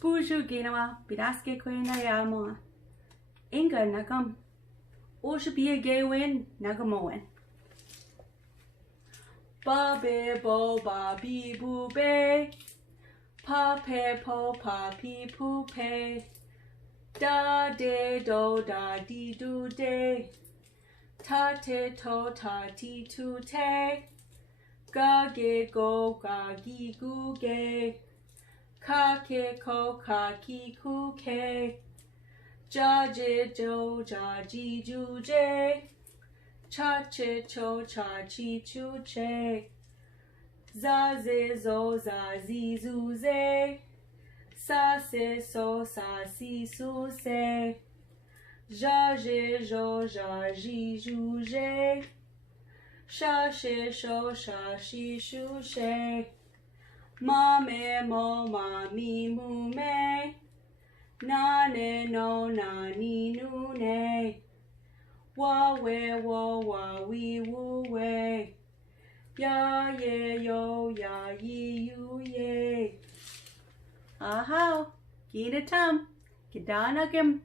Puju Ginawa, Bidaske Quina Yama. Inga Nagam. O should be a gay win, Nagamoan. Babe bo babi boobe. Pape po papi poope. Da de do da di do de. Ta te to ta ti tu te. Ga ge go ga gi gu ge. Ka ke ko ka ki ku ke. Ja je jo ja ji ju je. Cha che cho cha chi chu che. Za ze zo za zi zu ze. Sa se so sa si su se. Ja je jo ja ji ju je. Sha she sho sha shi shu she. Ma me mo ma mi mu me. Na ne no na ni nu ne. Wa we wo wa we wu we. Ya ye yo ya ye you ye. Aha, Gina Tum, Kidana Kim.